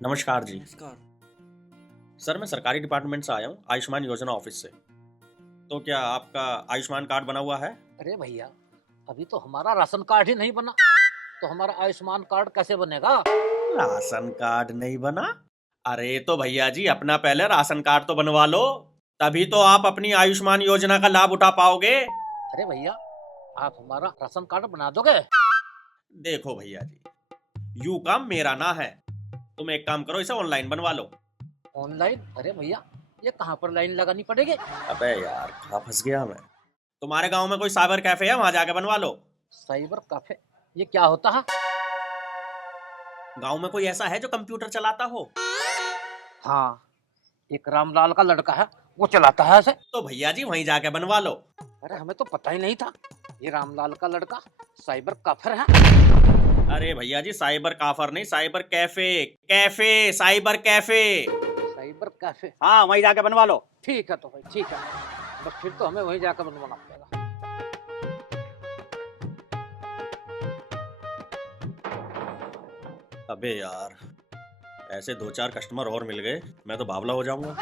नमस्कार जी। नमस्कार। सर मैं सरकारी डिपार्टमेंट से आया हूँ, आयुष्मान योजना ऑफिस से। तो क्या आपका आयुष्मान कार्ड बना हुआ है? अरे भैया, अभी तो हमारा राशन कार्ड ही नहीं बना, तो हमारा आयुष्मान कार्ड कैसे बनेगा? राशन कार्ड नहीं बना? अरे तो भैया जी अपना पहले राशन कार्ड तो बनवा लो, तभी तो आप अपनी आयुष्मान योजना का लाभ उठा पाओगे। अरे भैया, आप हमारा राशन कार्ड बना दोगे? देखो भैया जी, यू काम मेरा ना है। तुम एक काम करो, इसे ऑनलाइन बनवा लो। ऑनलाइन? अरे भैया, ये कहाँ पर लाइन लगानी पड़ेगी? अबे यार कहाँ फंस गया मैं। तुम्हारे गांव में कोई साइबर कैफे है, वहां जाके बनवा लो। Cyber cafe? ये क्या होता है? गांव में कोई ऐसा है जो कंप्यूटर चलाता हो? हाँ, एक रामलाल का लड़का है, वो चलाता है ऐसे। तो भैया जी वहीं जाके बनवा लो। अरे हमें तो पता ही नहीं था, ये रामलाल का लड़का साइबर काफिर है। अरे भैया जी साइबर काफर नहीं, cyber cafe. Cafe, cyber cafe. Cyber cafe? हाँ वहीं जाके बनवा लो। ठीक है तो भाई, ठीक है, बस फिर तो हमें वहीं जाकर बनवाना पड़ेगा। अबे यार, ऐसे दो चार कस्टमर और मिल गए, मैं तो बावला हो जाऊंगा।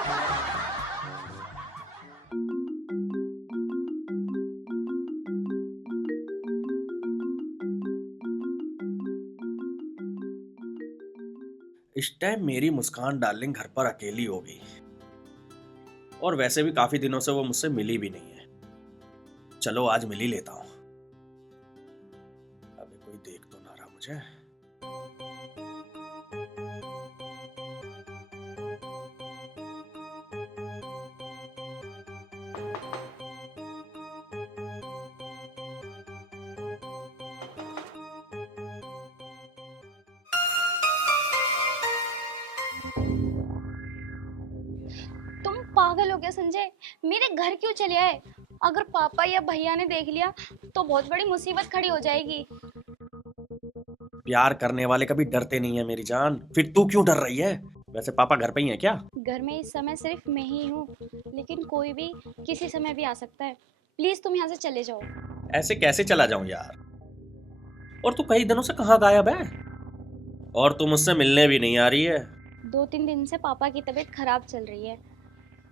इस टाइम मेरी मुस्कान डार्लिंग घर पर अकेली होगी, और वैसे भी काफी दिनों से वो मुझसे मिली भी नहीं है। चलो आज मिल ही लेता हूँ। अबे कोई देख तो ना रहा मुझे। तुम पागल हो गया संजय। मेरे घर क्यों चले आए? अगर पापा या भैया ने देख लिया तो बहुत बड़ी मुसीबत खड़ी हो जाएगी। प्यार करने वाले कभी डरते नहीं है मेरी जान, फिर तू क्यों डर रही है? वैसे पापा घर पे ही है क्या? घर में इस समय सिर्फ मैं ही हूँ, लेकिन कोई भी किसी समय भी आ सकता है। प्लीज तुम यहाँ से चले जाओ। ऐसे कैसे चला जाऊं यार? और तू कई दिनों से कहाँ गायब है? और तू मुझसे मिलने भी नहीं आ रही है। 2-3 दिन से पापा की तबीयत खराब चल रही है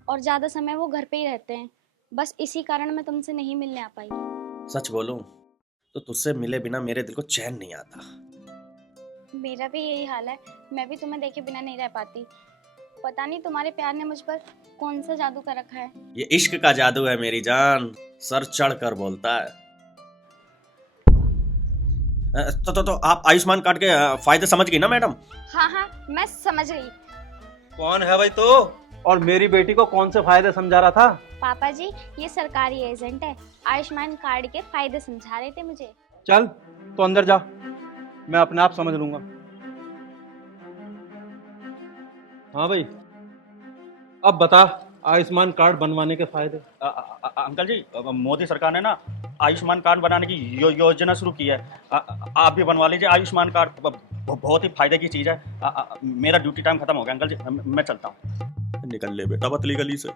और ज्यादा समय वो घर पे ही रहते हैं। बस इसी कारण मैं तुमसे नहीं मिलने आ पाई। सच बोलूं तो तुझसे मिले बिना मेरे दिल को चैन नहीं आता। मेरा भी यही हाल है, मैं भी तुम्हें देखे बिना नहीं रह पाती। पता नहीं तुम्हारे प्यार ने मुझ पर कौन सा जादू कर रखा है। ये इश्क का जादू है मेरी जान, सर चढ़ कर बोलता है। तो आप आयुष्मान कार्ड के फायदे समझ गई ना मैडम? हाँ हाँ, मैं समझ गई। कौन है भाई तू? और मेरी बेटी को कौन से फायदे समझा रहा था? पापा जी, ये सरकारी एजेंट है, आयुष्मान कार्ड के फायदे समझा रहे थे मुझे। चल तो अंदर जा, मैं अपने आप समझ लूंगा। हाँ भाई, अब बता आयुष्मान कार्ड बनवाने के फायदे। अंकल जी, मोदी सरकार ने ना आयुष्मान कार्ड बनाने की योजना शुरू की है। आप भी बनवा लीजिए आयुष्मान कार्ड। बहुत ही फायदे की चीज़ है। मेरा ड्यूटी टाइम खत्म हो गया अंकल जी, मैं चलता हूँ। निकल ले बेटा पतली गली से।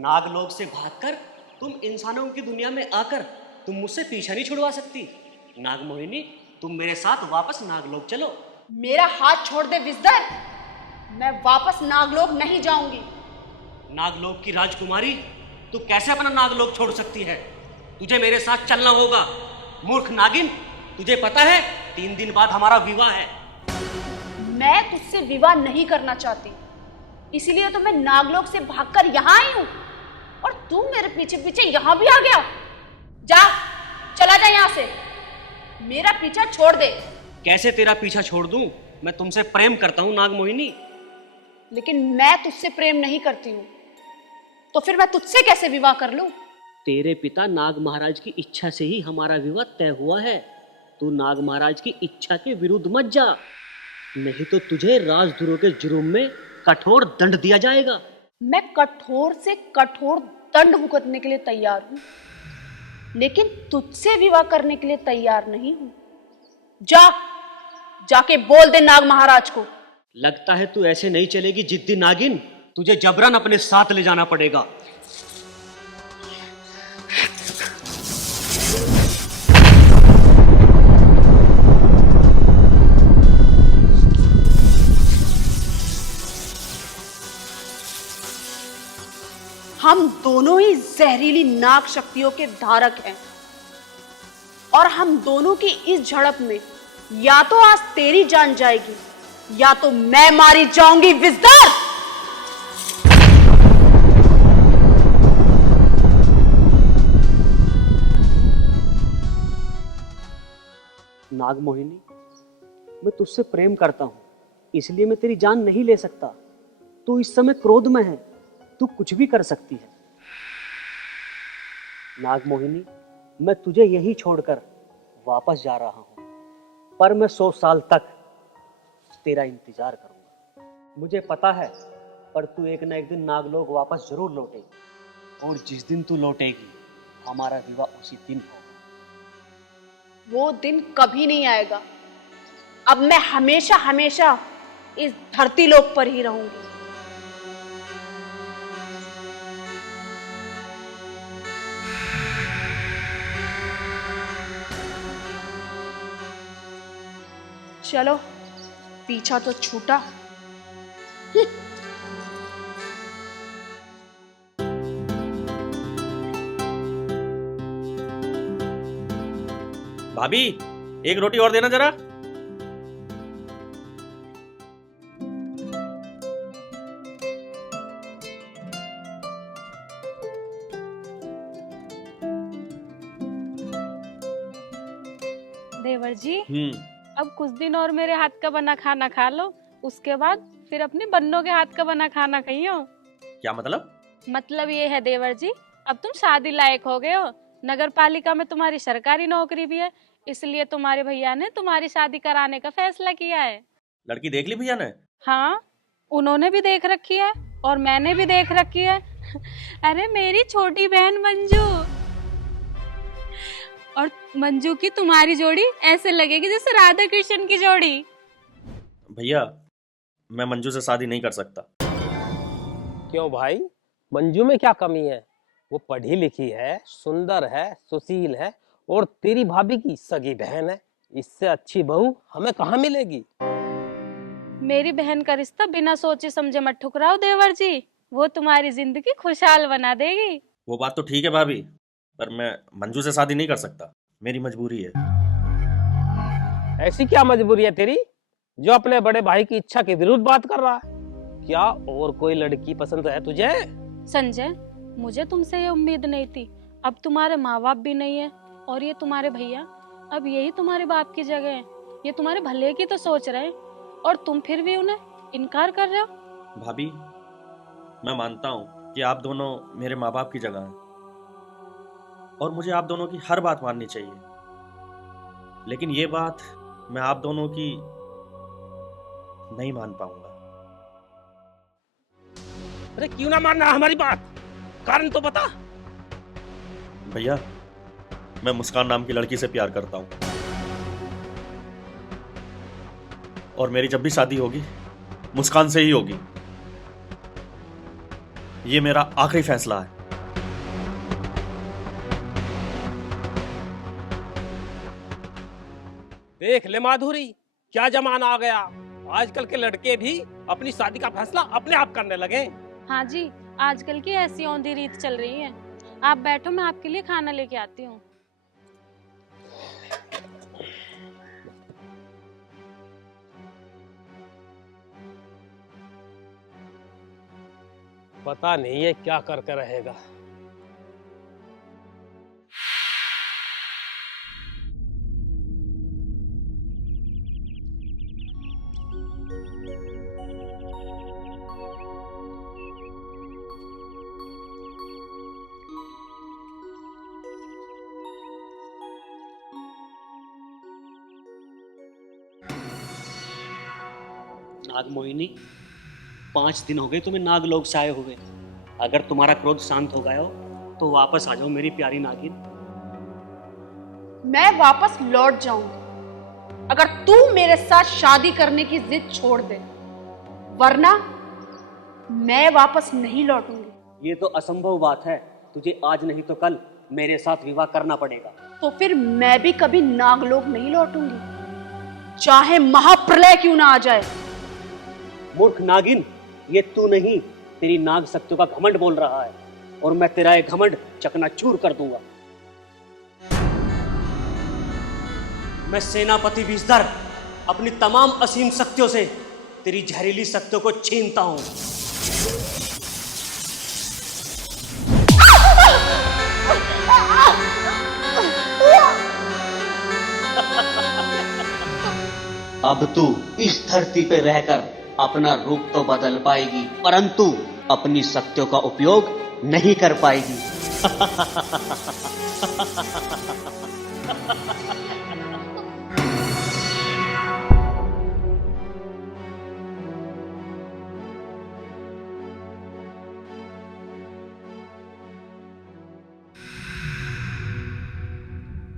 नागलोक से भागकर तुम इंसानों की दुनिया में आकर तुम मुझसे पीछा नहीं छुड़वा सकती। नागमोहिनी, तुम मेरे साथ वापस नागलोक चलो। मेरा हाथ छोड़ दे विजदर, मैं वापस नागलोक नहीं जाऊंगी। नागलोक की राजकुमारी, तू कैसे अपना नागलोक छोड़ सकती है? तुझे मेरे साथ चलना होगा। मूर्ख नागिन, तुझे पता है 3 दिन बाद हमारा विवाह है। मैं तुझसे विवाह नहीं करना चाहती, इसीलिए तो मैं नागलोक से भागकर यहाँ आई हूँ, और तू मेरे पीछे पीछे यहाँ भी आ गया। जा, चला जा यहाँ से, मेरा पीछा छोड़ दे। कैसे तेरा पीछा छोड़ दूं? मैं तुमसे प्रेम करता हूँ नागमोहिनी। लेकिन मैं तुझसे प्रेम नहीं करती हूँ, तो फिर मैं तुझसे कैसे विवाह कर लूं? तेरे पिता नाग महाराज की इच्छा से ही हमारा विवाह तय हुआ है। तू नाग महाराज की इच्छा के विरुद्ध मत जा, नहीं तो तुझे राजद्रोह के जुर्म में कठोर दंड दिया जाएगा। मैं कठोर से कठोर दंड भुगतने के लिए तैयार हूँ, लेकिन तुझसे विवाह करने के लिए तैयार नहीं हूँ। जाके बोल दे नाग महाराज को। लगता है तू ऐसे नहीं चलेगी जिद्दी नागिन, तुझे जबरन अपने साथ ले जाना पड़ेगा। हम दोनों ही जहरीली नाग शक्तियों के धारक हैं, और हम दोनों की इस झड़प में या तो आज तेरी जान जाएगी या तो मैं मारी जाऊंगी। विजदर, नागमोहिनी, मैं तुझसे प्रेम करता हूं, इसलिए मैं तेरी जान नहीं ले सकता। तू इस समय क्रोध में है, तू कुछ भी कर सकती है। नागमोहिनी, मैं तुझे यही छोड़कर वापस जा रहा हूं, पर मैं 100 साल तक तेरा इंतजार करूंगा। मुझे पता है, पर तू एक न एक दिन नागलोक वापस जरूर लौटेगी, और जिस दिन तू लौटेगी हमारा विवाह उसी दिन होगा। वो दिन कभी नहीं आएगा। अब मैं हमेशा हमेशा इस धरती लोक पर ही रहूंगी। चलो, पीछा तो छूटा। भाभी, एक रोटी और देना जरा। देवर जी, अब कुछ दिन और मेरे हाथ का बना खाना खा लो, उसके बाद फिर अपने बन्नों के हाथ का बना खाना खाइयो। क्या मतलब? मतलब ये है देवर जी, अब तुम शादी लायक हो गए हो, नगर पालिका में तुम्हारी सरकारी नौकरी भी है, इसलिए तुम्हारे भैया ने तुम्हारी शादी कराने का फैसला किया है। लड़की देख ली भैया ने? हाँ, उन्होंने भी देख रखी है और मैंने भी देख रखी है। अरे मेरी छोटी बहन मंजू, और मंजू की तुम्हारी जोड़ी ऐसे लगेगी जैसे राधा कृष्ण की जोड़ी। भैया, मैं मंजू से शादी नहीं कर सकता। क्यों भाई, मंजू में क्या कमी है? वो पढ़ी लिखी है, सुंदर है, सुशील है, और तेरी भाभी की सगी बहन है। इससे अच्छी बहू हमें कहाँ मिलेगी? मेरी बहन का रिश्ता बिना सोचे समझे मत ठुकराओ देवर जी, वो तुम्हारी जिंदगी खुशहाल बना देगी। वो बात तो ठीक है भाभी, पर मैं मंजू से शादी नहीं कर सकता, मेरी मजबूरी है। ऐसी क्या मजबूरी है तेरी जो अपने बड़े भाई की इच्छा के विरुद्ध बात कर रहा है? क्या और कोई लड़की पसंद है तुझे? संजय, मुझे तुमसे ये उम्मीद नहीं थी। अब तुम्हारे माँ बाप भी नहीं है, और ये तुम्हारे भैया, अब यही तुम्हारे बाप की जगह है। ये तुम्हारे भले की तो सोच रहे हैं, और तुम फिर भी उन्हें इनकार कर रहे हो। भाभी, मैं मानता हूँ कि आप दोनों मेरे माँ बाप की जगह हैं, और मुझे आप दोनों की हर बात माननी चाहिए, लेकिन ये बात मैं आप दोनों की नहीं मान पाऊंगा। अरे क्यों ना मानना हमारी बात? कारण तो बता। भैया, मैं मुस्कान नाम की लड़की से प्यार करता हूँ, और मेरी जब भी शादी होगी मुस्कान से ही होगी। ये मेरा आखिरी फैसला है। देख ले माधुरी, क्या जमाना आ गया। आजकल के लड़के भी अपनी शादी का फैसला अपने आप करने लगे। हाँ जी, आजकल की ऐसी औंधी रीत चल रही है। आप बैठो, मैं आपके लिए खाना लेके आती हूँ। पता नहीं ये क्या करके रहेगा। नागमोहिनी, 5 दिन हो गए तुम्हें नागलोक से आए हुए। अगर तुम्हारा क्रोध शांत हो गया हो तो वापस आ जाओ मेरी प्यारी नागिन। मैं वापस लौट जाऊंगी अगर तू मेरे साथ शादी करने की जिद छोड़ दे, वरना मैं वापस नहीं लौटूंगी। ये तो असंभव बात है। तुझे आज नहीं तो कल मेरे साथ विवाह करना पड़ेगा। तो फिर मैं भी कभी नागलोक नहीं लौटूंगी, चाहे महाप्रलय क्यों ना आ जाए। मूर्ख नागिन, ये तू नहीं, तेरी नाग शक्तियों का घमंड बोल रहा है, और मैं तेरा ये घमंड चकनाचूर कर दूंगा। मैं सेनापति विषधर अपनी तमाम असीम शक्तियों से तेरी जहरीली शक्तियों को छीनता हूं। अब तू इस धरती पे रहकर अपना रूप तो बदल पाएगी, परंतु अपनी शक्तियों का उपयोग नहीं कर पाएगी।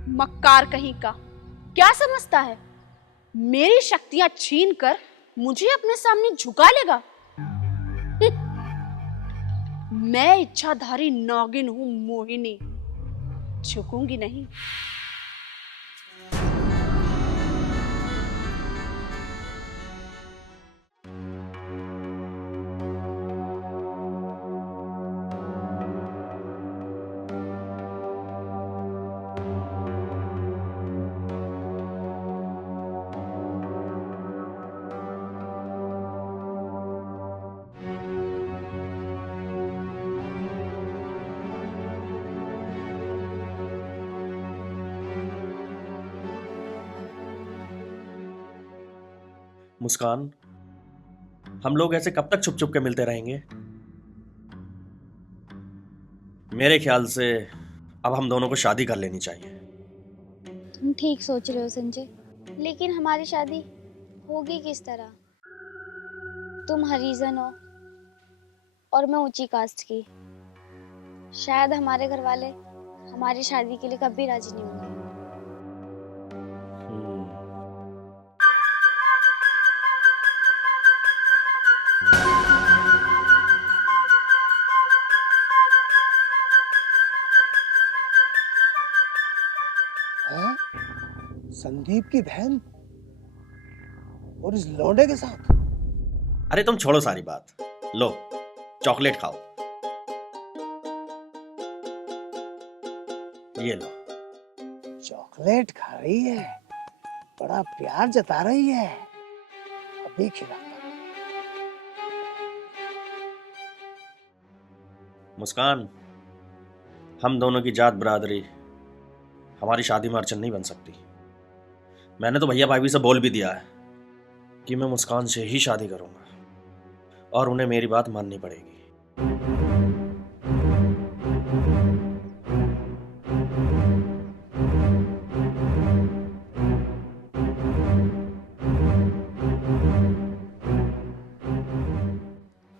मक्कार कहीं का, क्या समझता है मेरी शक्तियां छीन कर मुझे अपने सामने झुका लेगा? मैं इच्छाधारी नागिन हूं मोहिनी, झुकूंगी नहीं। मुस्कान, हम लोग ऐसे कब तक छुप छुप के मिलते रहेंगे? मेरे ख्याल से अब हम दोनों को शादी कर लेनी चाहिए। तुम ठीक सोच रहे हो संजय, लेकिन हमारी शादी होगी किस तरह? तुम हरिजन हो और मैं ऊंची कास्ट की। शायद हमारे घर वाले हमारी शादी के लिए कभी राजी नहीं होंगे। संदीप की बहन और इस लौंडे के साथ? अरे तुम छोड़ो सारी बात, लो चॉकलेट खाओ। ये लो। चॉकलेट खा रही है, बड़ा प्यार जता रही है, अभी खिलाता। मुस्कान, हम दोनों की जात बरादरी हमारी शादी में अड़चन नहीं बन सकती। मैंने तो भैया भाभी से बोल भी दिया है कि मैं मुस्कान से ही शादी करूंगा और उन्हें मेरी बात माननी पड़ेगी।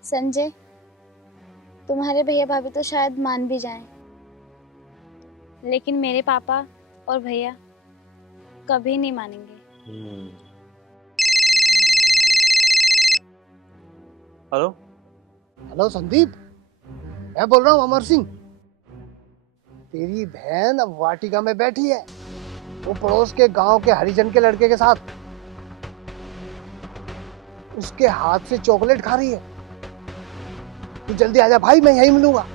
संजय, तुम्हारे भैया भाभी तो शायद मान भी जाएं, लेकिन मेरे पापा और भैया कभी नहीं मानेंगे। हेलो हेलो संदीप, मैं बोल रहा हूँ अमर सिंह, तेरी बहन अब वाटिका में बैठी है, वो पड़ोस के गांव के हरिजन के लड़के के साथ, उसके हाथ से चॉकलेट खा रही है। तू जल्दी आजा भाई, मैं यहीं मिलूंगा।